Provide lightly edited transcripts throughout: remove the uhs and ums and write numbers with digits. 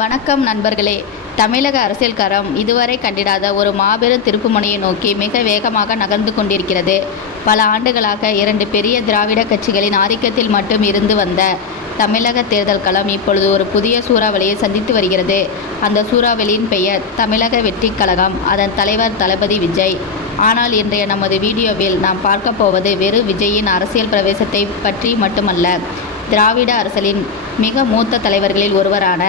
வணக்கம் நண்பர்களே. தமிழக அரசியல் களம் இதுவரை கண்டிராத ஒரு மாபெரும் திருப்புமுனையை நோக்கி மிக வேகமாக நகர்ந்து கொண்டிருக்கிறது. பல ஆண்டுகளாக 2 பெரிய திராவிட கட்சிகளின் ஆதிக்கத்தில் மட்டும் இருந்து வந்த தமிழக தேர்தல் களம் இப்பொழுது ஒரு புதிய சூறாவளியை சந்தித்து வருகிறது. அந்த சூறாவளியின் பெயர் தமிழக வெற்றிக் கழகம், அதன் தலைவர் தளபதி விஜய். ஆனால் இன்றைய நமது வீடியோவில் நாம் பார்க்க போவது வெறும் விஜயின் அரசியல் பிரவேசத்தை பற்றி மட்டுமல்ல, திராவிட அரசியலின் மிக மூத்த தலைவர்களில் ஒருவரான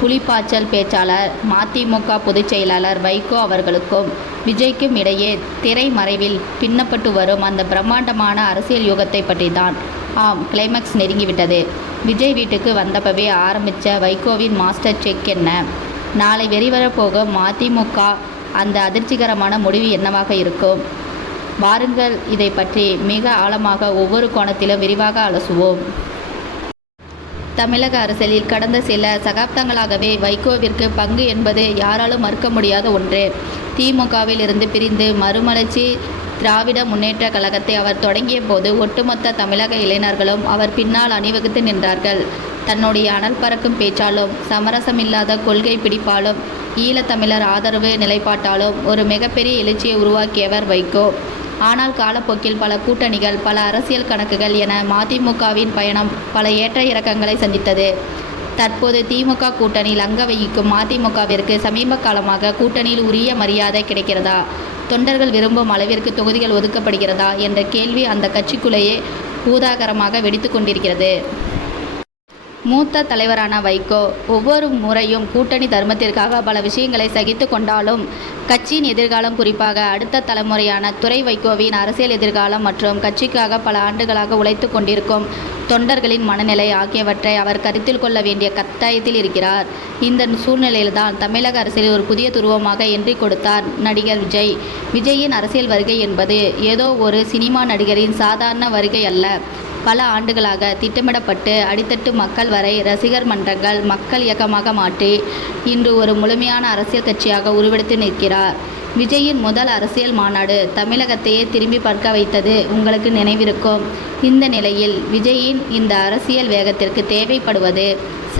புலிப்பாய்ச்சல் பேச்சாளர் மதிமுக பொதுச் செயலாளர் வைகோ அவர்களுக்கும் விஜய்க்கும் இடையே திரைமறைவில் பின்னப்பட்டு வரும் அந்த பிரம்மாண்டமான அரசியல் யுகத்தை பற்றி தான். ஆம், கிளைமாக்ஸ் நெருங்கிவிட்டது. விஜய் வீட்டுக்கு வந்தப்பவே ஆரம்பித்த வைகோவின் மாஸ்டர் செக் என்ன? நாளை வெளிவரப்போகும் மதிமுக அந்த அதிர்ச்சிகரமான முடிவு என்னவாக இருக்கும்? வாருங்கள், இதை பற்றி மிக ஆழமாக ஒவ்வொரு கோணத்திலும் விரிவாக அலசுவோம். தமிழக அரசியலில் கடந்த சில சகாப்தங்களாகவே வைகோவிற்கு பங்கு என்பது யாராலும் மறுக்க முடியாத ஒன்று. திமுகவில் இருந்து பிரிந்து மறுமலர்ச்சி திராவிட முன்னேற்ற கழகத்தை அவர் தொடங்கிய போது ஒட்டுமொத்த தமிழக இளைஞர்களும் அவர் பின்னால் அணிவகுத்து நின்றார்கள். தன்னுடைய அனல் பறக்கும் பேச்சாலும் சமரசமில்லாத கொள்கை பிடிப்பாலும் ஈழத்தமிழர் ஆதரவு நிலைப்பாட்டாலும் ஒரு மிகப்பெரிய எழுச்சியை உருவாக்கியவர் வைகோ. ஆனால் காலப்போக்கில் பல கூட்டணிகள், பல அரசியல் கணக்குகள் என மதிமுகவின் பயணம் பல ஏற்ற இறக்கங்களை சந்தித்தது. தற்போது திமுக கூட்டணியில் அங்க வகிக்கும் மதிமுகவிற்கு சமீப காலமாக கூட்டணியில் உரிய மரியாதை கிடைக்கிறதா, தொண்டர்கள் விரும்பும் அளவிற்கு தொகுதிகள் ஒதுக்கப்படுகிறதா என்ற கேள்வி அந்த கட்சிக்குள்ளேயே பூதாகரமாக வெடித்து கொண்டிருக்கிறது. மூத்த தலைவரான வைகோ ஒவ்வொரு முறையும் கூட்டணி தர்மத்திற்காக பல விஷயங்களை சகித்து கொண்டாலும் கட்சியின் எதிர்காலம், குறிப்பாக அடுத்த தலைமுறையான துரை வைகோவின் அரசியல் எதிர்காலம் மற்றும் கட்சிக்காக பல ஆண்டுகளாக உழைத்து கொண்டிருக்கும் தொண்டர்களின் மனநிலை ஆகியவற்றை அவர் கருத்தில் கொள்ள வேண்டிய கட்டாயத்தில் இருக்கிறார். இந்த சூழ்நிலையில்தான் தமிழக அரசியலில் ஒரு புதிய துருவமாக என்ட்ரி கொடுத்தார் நடிகர் விஜய். விஜயின் அரசியல் வருகை என்பது ஏதோ ஒரு சினிமா நடிகரின் சாதாரண வருகை அல்ல. பல ஆண்டுகளாக திட்டமிடப்பட்டு அடித்தட்டு மக்கள் வரை ரசிகர் மன்றங்கள் மக்கள் இயக்கமாக மாற்றி இன்று ஒரு முழுமையான அரசியல் கட்சியாக உருவெடுத்து நிற்கிறார். விஜயின் முதல் அரசியல் மாநாடு தமிழகத்தையே திரும்பி பார்க்க வைத்தது உங்களுக்கு நினைவிருக்கும். இந்த நிலையில் விஜயின் இந்த அரசியல் வேகத்திற்கு தேவைப்படுவது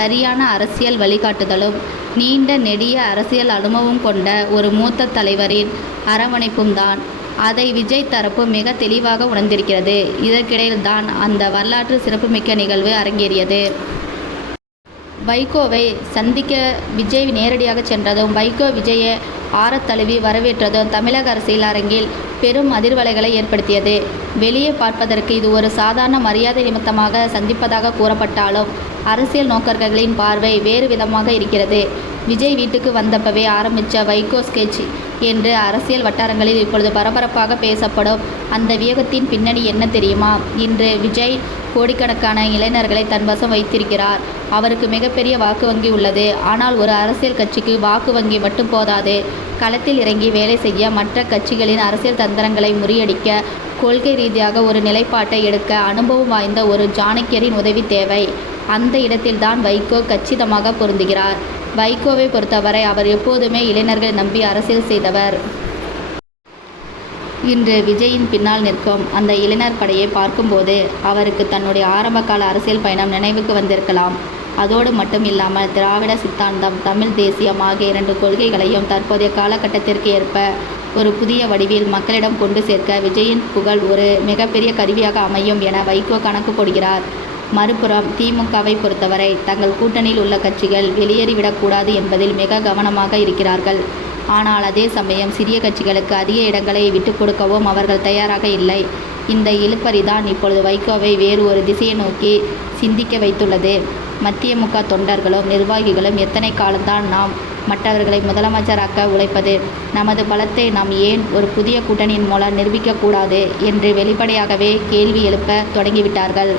சரியான அரசியல் வழிகாட்டுதலும் நீண்ட நெடிய அரசியல் அனுபவம் கொண்ட ஒரு மூத்த தலைவரின் அரவணைப்பும் தான். அதை விஜய் தரப்பு மிக தெளிவாக உணர்ந்திருக்கிறது. இதற்கிடையில் தான் அந்த வரலாற்று சிறப்புமிக்க நிகழ்வு அரங்கேறியது. வைகோவை சந்திக்க விஜய் நேரடியாக சென்றதும், வைகோ விஜயை ஆரத்தழுவி வரவேற்றதும் தமிழக அரசியல் அரங்கில் பெரும் அதிர்வலைகளை ஏற்படுத்தியது. வெளியே பார்ப்பதற்கு இது ஒரு சாதாரண மரியாதை நிமித்தமாக சந்திப்பதாக கூறப்பட்டாலும் அரசியல் நோக்கர்களின் பார்வை வேறு விதமாக இருக்கிறது. விஜய் வீட்டுக்கு வந்தப்பவே ஆரம்பித்த வைகோ ஸ்கெட்ச் என்று அரசியல் வட்டாரங்களில் இப்பொழுது பரபரப்பாக பேசப்படும் அந்த வியூகத்தின் பின்னணி என்ன தெரியுமா? இன்று விஜய் கோடிக்கணக்கான இளைஞர்களை தன் வசம் வைத்திருக்கிறார். அவருக்கு மிகப்பெரிய வாக்கு வங்கி உள்ளது. ஆனால் ஒரு அரசியல் கட்சிக்கு வாக்கு வங்கி மட்டும் போதாது. களத்தில் இறங்கி வேலை செய்ய, மற்ற கட்சிகளின் அரசியல் தந்திரங்களை முறியடிக்க, கொள்கை ரீதியாக ஒரு நிலைப்பாட்டை எடுக்க அனுபவம் வாய்ந்த ஒரு சாணக்கியரின் உதவி தேவை. அந்த இடத்தில்தான் வைகோ கச்சிதமாக பொருந்துகிறார். வைகோவை பொறுத்தவரை அவர் எப்போதுமே இளைஞர்களை நம்பி அரசியல் செய்தவர். இன்று விஜயின் பின்னால் நிற்கும் அந்த இளைஞர் படையை பார்க்கும்போது அவருக்கு தன்னுடைய ஆரம்பகால அரசியல் பயணம் நினைவுக்கு வந்திருக்கலாம். அதோடு மட்டும் இல்லாமல் திராவிட சித்தாந்தம், தமிழ் தேசியம் ஆகிய 2 கொள்கைகளையும் தற்போதைய காலகட்டத்திற்கு ஏற்ப ஒரு புதிய வடிவில் மக்களிடம் கொண்டு சேர்க்க விஜயின் புகழ் ஒரு மிகப்பெரிய கருவியாக அமையும் என வைகோ கணக்கு போடுகிறார். மறுபுறம் திமுகவை பொறுத்தவரை தங்கள் கூட்டணியில் உள்ள கட்சிகள் வெளியேறிவிடக்கூடாது என்பதில் மிக கவனமாக இருக்கிறார்கள். ஆனால் அதே சமயம் சிறிய கட்சிகளுக்கு அதிக இடங்களை விட்டுக் கொடுக்கவும் அவர்கள் தயாராக இல்லை. இந்த இழுபறிதான் இப்பொழுது வைகோவை வேறு ஒரு திசையை நோக்கி சிந்திக்க வைத்துள்ளது. மதிமுக தொண்டர்களும் நிர்வாகிகளும் எத்தனை காலம்தான் நாம் மற்றவர்களை முதலமைச்சராக்க உழைப்பது? நமது பலத்தை நாம் ஏன் ஒரு புதிய கூட்டணியின் மூலம் நிரூபிக்கக்கூடாது என்று வெளிப்படையாகவே கேள்வி எழுப்ப தொடங்கிவிட்டார்கள்.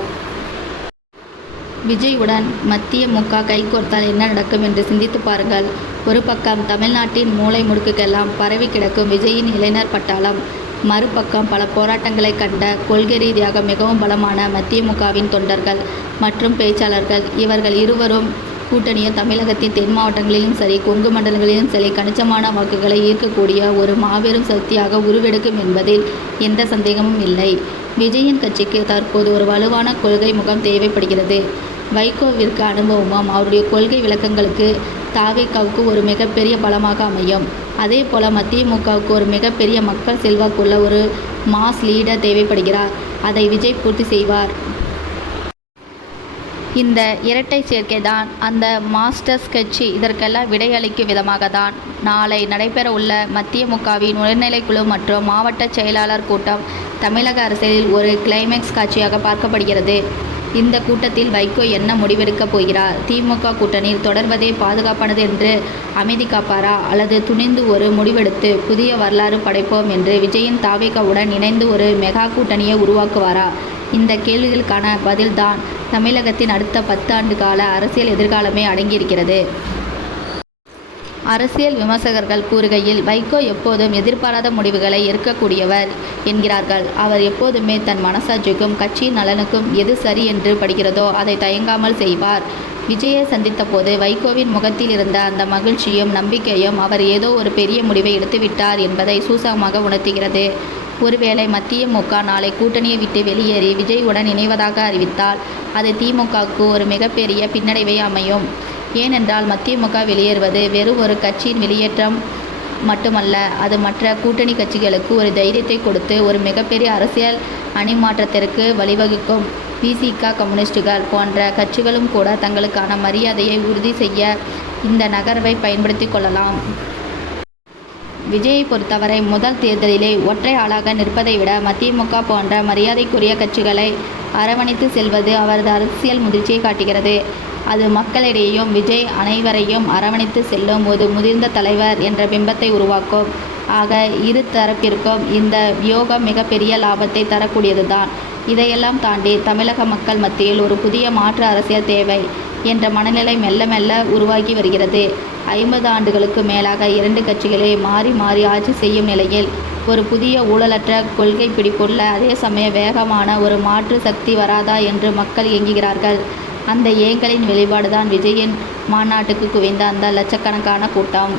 விஜயுடன் மதிமுக கைகோர்த்தால் என்ன நடக்கும் என்று சிந்தித்து பாருங்கள். ஒரு பக்கம் தமிழ்நாட்டின் மூலை முடுக்குக்கெல்லாம் பரவி கிடக்கும் விஜயின் இளைஞர் பட்டாளம், மறுபக்கம் பல போராட்டங்களை கண்ட கொள்கை ரீதியாக மிகவும் பலமான மதிமுகவின் தொண்டர்கள் மற்றும் பேச்சாளர்கள். இவர்கள் இருவரும் கூட்டணியில் தமிழகத்தின் தென் மாவட்டங்களிலும் சரி, கொங்கு மண்டலங்களிலும் சரி கணிசமான வாக்குகளை ஈர்க்கக்கூடிய ஒரு மாபெரும் சக்தியாக உருவெடுக்கும் என்பதில் எந்த சந்தேகமும் இல்லை. விஜயின் கட்சிக்கு தற்போது ஒரு வலுவான கொள்கை முகம் தேவைப்படுகிறது. வைகோவிற்கு அனுபவமும் அவருடைய கொள்கை விளக்கங்களுக்கு தாவேகாவுக்கு ஒரு மிகப்பெரிய பலமாக அமையும். அதே போல மதிமுகவுக்கு ஒரு மிகப்பெரிய மக்கள் செல்வாக்குள்ள ஒரு மாஸ் லீடர் தேவைப்படுகிறார். அதை விஜய் பூர்த்தி செய்வார். இந்த இரட்டை சேர்க்கை தான் அந்த மாஸ்டர்ஸ் கட்சி. இதற்கெல்லாம் விடையளிக்கும் விதமாக தான் நாளை நடைபெற உள்ள மதிமுகவின் உயர்நிலைக்குழு மற்றும் மாவட்ட செயலாளர் கூட்டம் தமிழக அரசியலில் ஒரு கிளைமேக்ஸ் காட்சியாக பார்க்கப்படுகிறது. இந்த கூட்டத்தில் வைகோ என்ன முடிவெடுக்கப் போகிறார்? திமுக கூட்டணியில் தொடர்வதே பாதுகாப்பானது என்று அமைதி காப்பாரா, அல்லது துணிந்து ஒரு முடிவெடுத்து புதிய வரலாறு படைப்போம் என்று விஜயின் தாவேகாவுடன் இணைந்து ஒரு மெகா கூட்டணியை உருவாக்குவாரா? இந்த கேள்விகளுக்கான பதில்தான் தமிழகத்தின் அடுத்த 10 ஆண்டு கால அரசியல் எதிர்காலமே அடங்கியிருக்கிறது. அரசியல் விமர்சகர்கள் கூறுகையில், வைகோ எப்போதும் எதிர்பாராத முடிவுகளை எடுக்கக்கூடியவர் என்கிறார்கள். அவர் எப்போதுமே தன் மனசாட்சிக்கும் கட்சியின் நலனுக்கும் எது சரி என்று படுகிறதோ அதை தயங்காமல் செய்வார். விஜயை சந்தித்த போது வைகோவின் முகத்தில் இருந்த அந்த மகிழ்ச்சியும் நம்பிக்கையும் அவர் ஏதோ ஒரு பெரிய முடிவை எடுத்துவிட்டார் என்பதை சூசகமாக உணர்த்துகிறது. ஒருவேளை மதிமுக நாளை கூட்டணியை விட்டு வெளியேறி விஜயுடன் இணைவதாக அறிவித்தால் அது திமுகவுக்கு ஒரு மிகப்பெரிய பின்னடைவை அமையும். ஏனென்றால் மதிமுக வெளியேறுவது வெறும் ஒரு கட்சியின் வெளியேற்றம் மட்டுமல்ல, அது மற்ற கூட்டணி கட்சிகளுக்கு ஒரு தைரியத்தை கொடுத்து ஒரு மிகப்பெரிய அரசியல் அணிமாற்றத்திற்கு வழிவகுக்கும். விசிக, கம்யூனிஸ்டுகள் போன்ற கட்சிகளும் கூட தங்களுக்கான மரியாதையை உறுதி செய்ய இந்த நகர்வை பயன்படுத்தி கொள்ளலாம். விஜயை பொறுத்தவரை முதல் தேர்தலிலே ஒற்றை ஆளாக நிற்பதை விட மதிமுக போன்ற மரியாதைக்குரிய கட்சிகளை அரவணைத்து செல்வது அவரது அரசியல் முதிர்ச்சியை காட்டுகிறது. அது மக்களிடையேயும் விஜய் அனைவரையும் அரவணைத்து செல்லும் ஒரு முதிர்ந்த தலைவர் என்ற பிம்பத்தை உருவாக்கும். ஆக இரு தரப்பிற்கும் இந்த வியூகம் மிகப்பெரிய லாபத்தை தரக்கூடியதுதான். இதையெல்லாம் தாண்டி தமிழக மக்கள் மத்தியில் ஒரு புதிய மாற்று அரசியல் தேவை என்ற மனநிலை மெல்ல மெல்ல உருவாகி வருகிறது. 50 ஆண்டுகளுக்கு மேலாக 2 கட்சிகளே மாறி மாறி ஆட்சி செய்யும் நிலையில் ஒரு புதிய ஊழலற்ற கொள்கை பிடிப்புள்ள அதே சமய வேகமான ஒரு மாற்று சக்தி வராதா என்று மக்கள் ஏங்குகிறார்கள். அந்த ஏங்கலின் வெளிப்பாடுதான் விஜயின் மாநாட்டுக்கு குவிந்த அந்த லட்சக்கணக்கான கூட்டம்.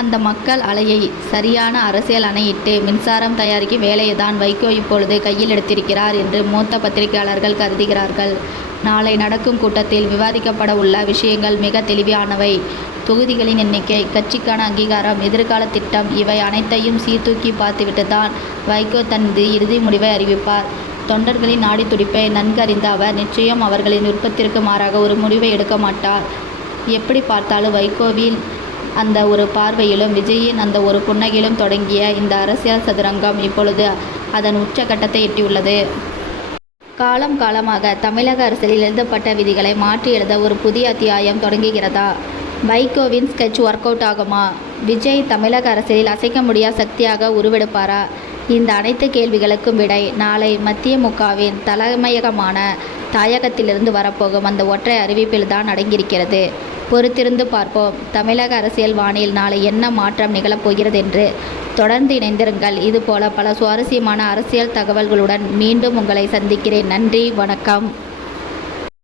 அந்த மக்கள் அலையை சரியான அரசியல் அணையிட்டு மின்சாரம் தயாரிக்கும் வேலையை தான் வைகோ இப்பொழுது கையில் எடுத்திருக்கிறார் என்று மூத்த பத்திரிகையாளர்கள் கருதுகிறார்கள். நாளை நடக்கும் கூட்டத்தில் விவாதிக்கப்பட உள்ள விஷயங்கள் மிக தெளிவானவை. தொகுதிகளின் எண்ணிக்கை, கட்சிக்கான அங்கீகாரம், எதிர்கால திட்டம் இவை அனைத்தையும் சீர்தூக்கி பார்த்துவிட்டு தான் வைகோ தனது இறுதி முடிவை அறிவிப்பார். தொண்டர்களின் நாடி துடிப்பை நன்கறிந்த அவர் நிச்சயம் அவர்களின் விருப்பத்திற்கு மாறாக ஒரு முடிவை எடுக்க மாட்டார். எப்படி பார்த்தாலும் வைகோவின் அந்த ஒரு பார்வையிலும் விஜயின் அந்த ஒரு புன்னகையிலும் தொடங்கிய இந்த அரசியல் சதுரங்கம் இப்பொழுது அதன் உச்சகட்டத்தை எட்டியுள்ளது. காலம் காலமாக தமிழக அரசியலில் எழுதப்பட்ட விதிகளை மாற்றி எழுத ஒரு புதிய அத்தியாயம் தொடங்குகிறதா? வைகோவின் ஸ்கெட்ச் ஒர்க் அவுட் ஆகுமா? விஜய் தமிழக அரசியலில் அசைக்க முடியாத சக்தியாக உருவெடுப்பாரா? இந்த அனைத்து கேள்விகளுக்கும் விடை நாளை மதிமுகவின் தலைமையகமான தாயகத்திலிருந்து வரப்போகும் அந்த ஒற்றை அறிவிப்பில் தான் அடங்கியிருக்கிறது. பொறுத்திருந்து பார்ப்போம். தமிழக அரசியல் வானில் நாளை என்ன மாற்றம் நிகழப்போகிறது என்று. தொடர்ந்து இணைந்திருங்கள். இதுபோல பல சுவாரஸ்யமான அரசியல் தகவல்களுடன் மீண்டும் உங்களை சந்திக்கிறேன். நன்றி, வணக்கம்.